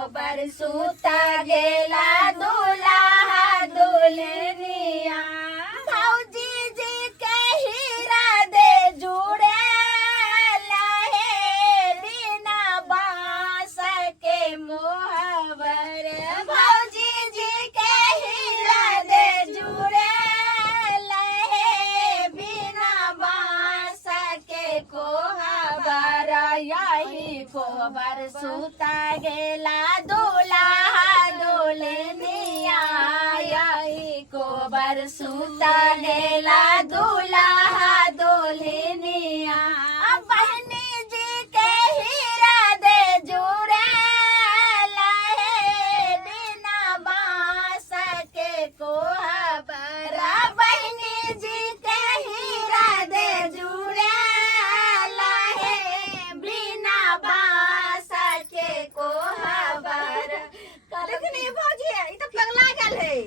कोबर सूता गेला दूल्हा दुल्हनिया भौजी जी के हीरा दे जुड़े लहे बिना बांस के मोहबर भौजी जी के हीरा दे जुड़े लहे बिना बांस के कोहबर यही कोबर सूता गेला दूल्हा दुल्हनिया यही कोबर सूता गेला दूल्हा दुल्हनिया बहनी जी के हीरा दे जुड़े लहे बिना बांस के कोहबर बहनी जी के हीरा दे जुड़े लहे बिना बांस के कोहबर कलकनी भौजी ई तो पगला गेल है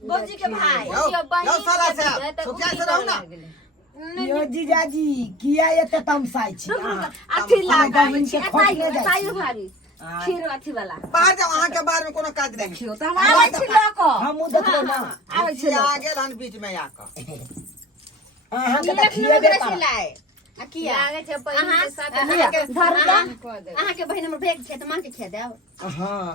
भौजी के भाई जाओ साला से सुखिया से रहो ना यो जीजाजी किया एते तमसाई छी अथी लागा के खोटने जाई भाभी खीर अथी वाला बाहर जाओ अहाँ के बारे में कोनो काज नहीं खियो त हम आबै छी लोक हमहु देखलो ना आवे छी आ गेल हन बीच में आके अहाँ के देखिए बे आ किया लागे छै बहिन के साथ अहाँ के बहिन हमर बेग छै त मां के खिया देब हां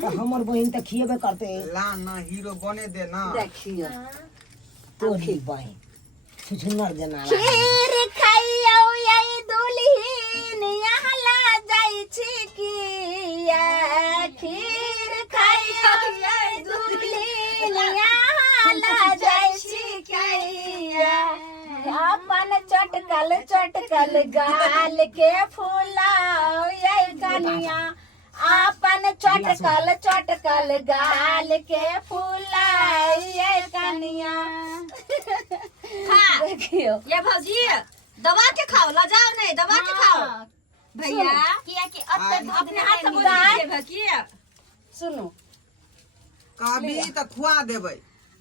तो हमर बहिन त खिएबे करते ला ना हीरो बने दे ना देखियो तो ठीक बहिन सुछुनर जना खीर खाइयो यही दुल्हन यहाँ ला जाई छी किया खीर खाइयो यही दुल्हन यहाँ ला जाई छी किया अपन चटकल गाल के फूलाओ यही कनिया अपन चटकल गाल के फूलाओ यही कनिया देखियो ये भौजी दबा के खाओ लजाओ नहीं दबा के खाओ भैया किया कि अपने हाथ से बोल दे भकिया सुनो कभी त खुआ देबै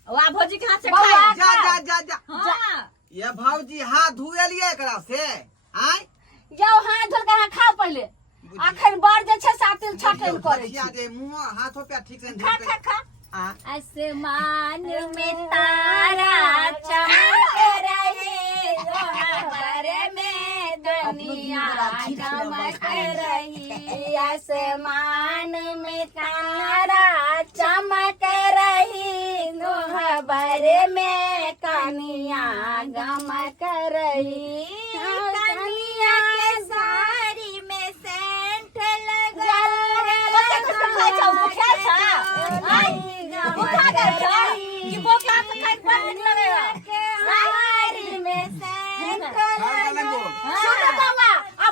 वाह भौजी के हाथ से बौआ, खाए जा जा जा जा हां ये भौजी हाथ धुएलिए एकरा से आय जाओ हाथ धो के खाओ पहले अखन बार जे छै सातिल छटल करे बचिया जे मुंह हाथों पे ठीक से खा खा खा आ आसमान में तारा चमक रहे दोहर में दुनिया चमक रही आसमान में तारा चमक रही दोहर में कनिया गमक रही कनिया के साड़ी में सेंट लगा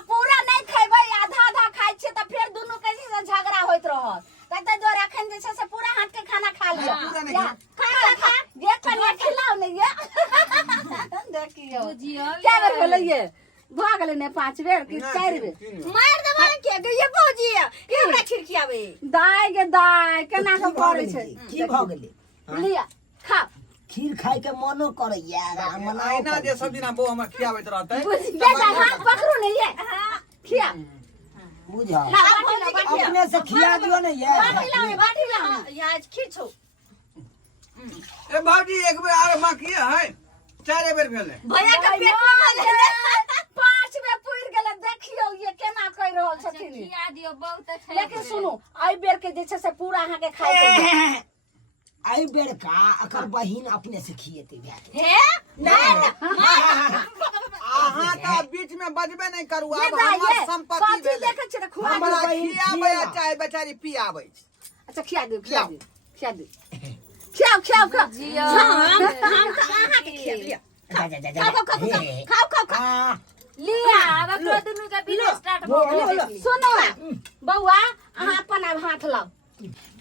पूरा नहीं खेबै आधा आधा खाइ छै त फेर दुनू के से झगड़ा होइत रहत कहते जो अखन जे छै से पूरा हाथ के खाना खा लिया खा खा खा जे कनिया खिलाओ नहीं ये देखियो क्या बेर भेलै ये भ गेलै ने 5 बेर कि 4 बेर मार देबा के गइए भौजी के हमरा खिड़कियावे दाय गे दाय केना के करे छै की भ गेलै लिया खा खीर खाय के मनो करैया मनाओ ना जे सब दिना बो हमर खियाबैत रहतै बेटा हाथ पकड़ो ने ये खिया बुझा बाटी अपने से खिया दियो ने ये बाटी ला आज खीर छौ ए भौजी एक बेर आवे बाकी है 4 बेर भेलै भैया के पेट में 5 बेर पुर गेल देखियो ये केना कह रहल छथिन खिया दियो बहुत लेकिन सुनो आई बेर के जे छै से पूरा अहाँ के खाय के आई बेर का अकर बहिन अपने से खिएते भए हे नहीं अहाँ त बीच में बजबे नहीं करू ये अब दाय हमर ये संपत्ति कथी भेलै देखै छै खुआ हमरा बहिन खियाबै खिया। चाहे बेचारी पियाबै अच्छा खिया दे खिया खा हम तो अहाँ के खिया लिया जा जा जा खाओ लिया अब अपना दुनू के बिना स्टार्ट भ गेलै सुनो बौआ अहाँ अपन अब हाथ लाओ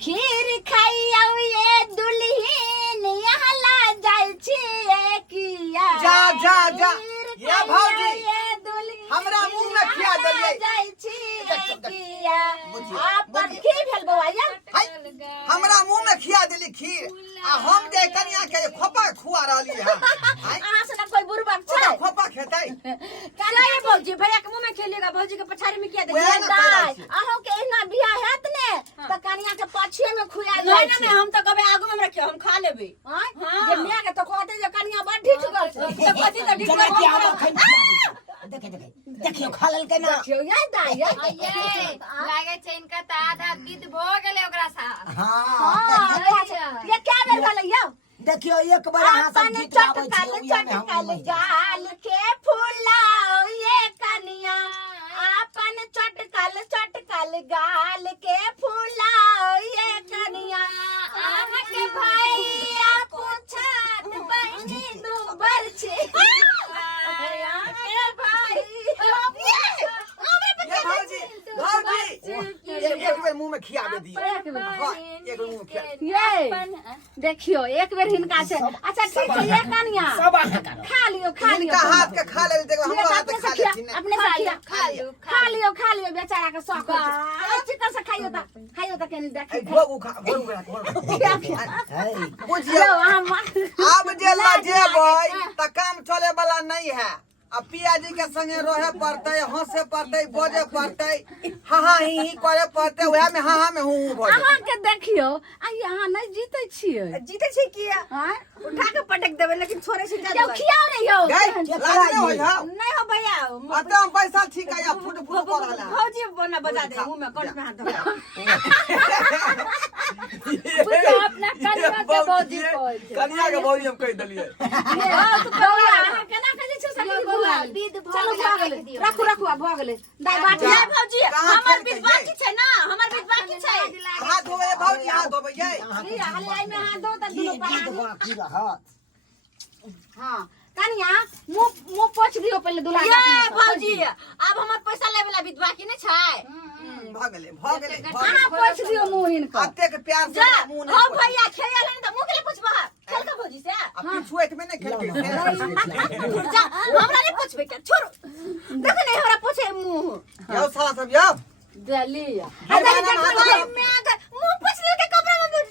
खीर खाइयो ये दुल्हन यहाँ ला जाय छी किया जा जा जा खीर ये भौजी ये दुल्हन हमरा मुंह में खिया देलियै जाय छी किया बुझियौ, अपन बुझियौ। की भेल बौआ ये हाय, हमरा मुंह में खिया देली खीर आ हम जे कनिया के खोपा खुआ रहली है अहाँ से ना कोई बुरबक छै खोपा खेतै चलिए भौजी भैया के मुंह में खेलिएगा भौजी के पछाड़ी में क्या वएह देखिए ना कहै छी। अहों के एहना बियाह हैत ने गछिए में खुया नहीं जाय नहीं हम तो कबे आगू में रखियो हम खा लेबे हां हाँ। जे मैं के तो कहते जे कनिया बड़ ठीक गल छै तो कथी तो ठीक जगह के आवा है खै देखे देखे देखियो खा लेल के ना देखियो ये दाई ये लागे छै इनका त आधा विध भ गेलै ओकरा साथ। हां ये क्या बेर भेलै यौ देखियो एक बार अहाँ सब अपन जीत आबै छी चटकल ओइया में हम चटकल नहीं। गाल के फुलाओ ये कनिया अपन चटकल चटकल गाल के फुलाओ ये कनिया आहा के भैया पूछत बहिनी दुबर छे आहा के भाई ये भौजी एक बेर मुंह में खिया दे दिए एक बेर मुंह में खिया ये देखियो एक बेर हिनका से अच्छा ठीक है ये कनिया सब अहाँ करो खा लियो इनका हाथ के खा ले देखो हम हाथ अपने खा से खिया लेती ना अपने से खिया खा लियो बेचारा के शौक है वाह। अरे चिकन से खाइयो त केनी ए देखी घोगु खा घोगु है बुझियो लो हम अब जे लजेबै त काम चले वाला नहीं है। अब पियाजी के संगे रहे पड़ते हंसे पड़ते बोझे पड़ते हाँ ही करे पड़ते वह में हाँ में हूँ बोझे अहाँ के देखियो आ यहाँ नहीं जीते छियै जीते छी किया हां उठा के पटक देबे लेकिन छोड़े छी क्यों खियाओ नहीं हो गई लाज हो जाओ नहीं हो भैया अतः हम पैसा ठीक है या फुट फुट कर रहा भौजी बना बजा दे मुंह में कंठ में हाथ धो अपना कनिया के भौजी कहै छै कनिया के भौजी हम कह दिलिए बौआ अहाँ केना कहै छै सखी बौआ विध भ चलो भऽ गेलै रखू रखू आ भऽ गेलै दाई बाटी जय भौजी हमर बीच बाकी छै ना हमर बीच बाकी छै हाथ धोबे भौजी हाथ धोबे ये हलियाई में हाथ दो त दुनो जीत परानी बाकी रहत हां कनिया मुंह पोछ दियो पहले दुल्हा ये भौजी अब हमर पैसा लेबे ला बीच बाकी नहीं छै भगले भगले अहाँ पोछ दियो मुंह हिनका अत्ते के प्यार से जा मुंह हो नहीं भैया खेले नहीं तो मुंह के लिए पूछबा खेल का भौजी से अपन छुएट में नहीं खेलते जा हमरा नहीं पूछबे के छोड़ देख नहीं हमरा पूछे मुंह यो साला सब यो दलिया मैं मुंह पूछ ले के कपड़ा में पूछ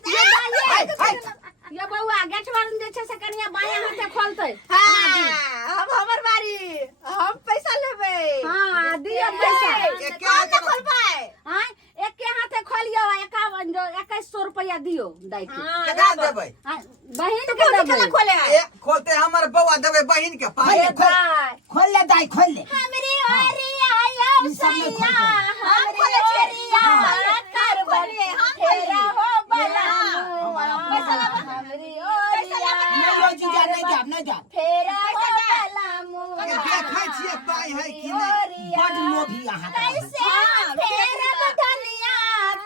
ये बउआ गेटवारन जे छै से कनिया बाया हाथे खोलतै हां अब हमर बारी हम पैसा लेबे हां दियो पैसा एक के हाथ खोल पाए हां एक के हाथे खोलियो 2100 रुपया दियो दाई के केना देबै हां बहिन तो के भौजी देबै केना खोले है ए खोलते हमर बउआ देबै बहिन के पास अरे भाई खोल ले दाई खोल ले हमरी ओरिया आयो सैया हमरी ओरिया कर बने फेरा हो बला पैसा ला हमरी ओरिया नहीं जीजा नहीं जा फेरा हो बला मुआ ये देखै छियै पाई है कि नहीं बड लोभी अहाँ कैसे फेरा बधनिया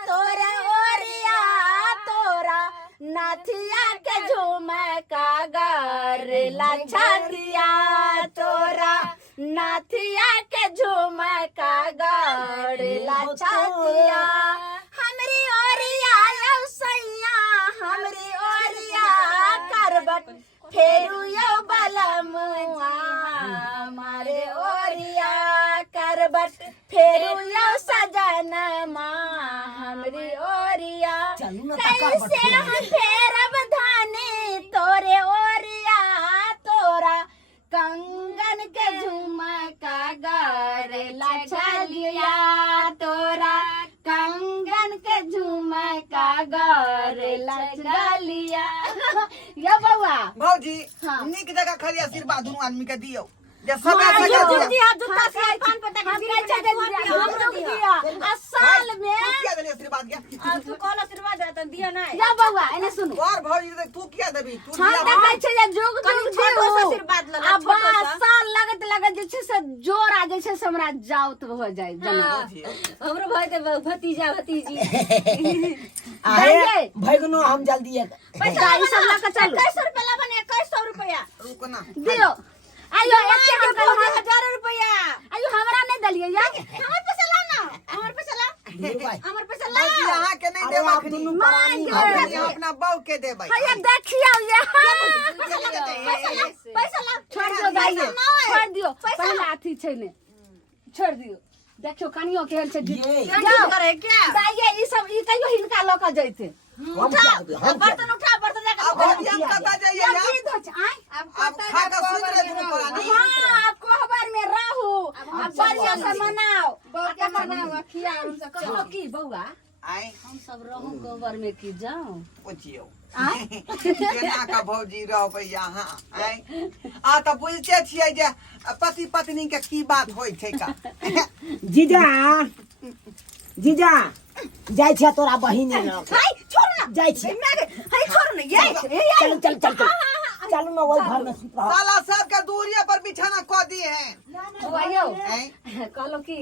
तोरा ओरिया तोरा नाथिया के झुमका गर लाछतिया तोरा नाथिया के झुमका गर लाछतिया हमरी ओरिया लौ सैया हमरी ओरिया करबट फेरू यो बलमुआ मारे ओरिया करबट फेरू यो सजन हमरी ओरिया चलू ना कैसे हम फेरब धाने तोरे ओरिया तोरा कंगन के झुमका गर लछलिया तोरा कंगन के झुमका गर लछलिया ये बउआ भौजी हाँ। नीक जगह खाली आशीर्वाद दुनू आदमी के दियो जे सब हाँ, ऐसे जो कर जो दिया जूता से कान पे तक गिरे चले हमरो दिया असल में क्या देली आशीर्वाद के तू कौन आशीर्वाद दे त दिया नहीं या बउआ एने सुनो और भौजी दे तू क्या देबी तू हम दिया देखै छै जे जुग कनी जुग छोटो सा जीव आशीर्वाद ले ला, अब छोटो सा। साल लगत जे छै से जोर आ जे छै से हमरा जाउत हो जाय जना हमरो भाई के भतीजा भतीजी अरे भगनो हम जल्दी पैसा ई सब ला के चलू 2100 रुपया ला बने 2100 रुपया रुक ना दियो आयो एते हम कल 1000 रुपया आयो हमरा नहीं दलिए या हमर पैसा ला ना हमर पैसा ला भाई हमर पैसा ला भौजी अहाँ के नहीं देबा खनी मांगे हम अपना बहू के देबै भैया देखियो ये पैसा ला छोड़ दियो दाइए छोड़ दियो पहला अथी छै ने छोड़ दियो देखियो कनियो केहन छै ये जाओ करे क्या दाइए ई सब ई कहियो हिनका ल के जैते बर्तन उठा बर्तन जाके अब भौजी हम कता जाइए या यार की धोच आय अब खा के सुत रहे दुनू प्राणी हां कोहबर में रहू अब बढ़िया से मनाओ बहुत मनाओ खिया हम सब चलो की बउआ आए हम सब रहूं गोबर में की जाऊं पूछियो केना का भौजी रहबै यहाँ आए आ त बुझते छियै जे पति पत्नी के की बात होइ छै का जीजा जीजा जाइ छै तोरा बहिन लग हाय छोड़ ना जाइ छै हाय छोड़ ना ये चल चल चल चल चल ना वही घर में सुत रह साला सब के दूरिये पर बिछाना क दिए हैं भैया आए कहलो कि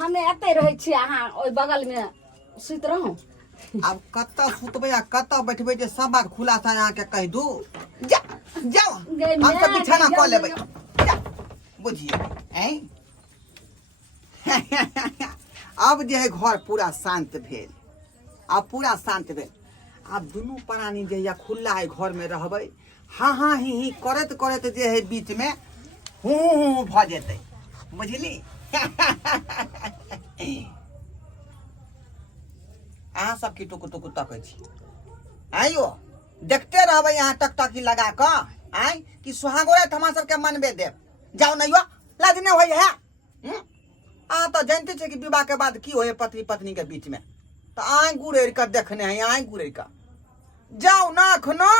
हमे एते रहै छी अहाँ ओइ बगल में सुत रहूं अब कत्ता सुतबै आ कत्ता बैठबै जे सब बात खुलासा यहाँ के कह दू जा जाओ हम सब बिछाना क लेबै जा बुझिए हैं अब जे है घर पूरा शांत भेल अब पूरा शांत भेल अब दुनू प्राणी जे या खुला है घर में रहबै हाँ हाँ ही करत करत जे है बीच में हूँ भ जेतै बुझली अहाँ सब की टुकु टुकु तकै छी आइयो देखते रहबै यहाँ टकटकी लगा क आइ कि सुहागोरे थमा सबके मनबे देब जाओ नहीं लाज नहीं होय है आ तो जानते छे कि विवाह के बाद की होय पति पत्नी के बीच में तो आइ गुड़ेर कर देखने हैं आइ गुड़ेर का जाओ ना खनो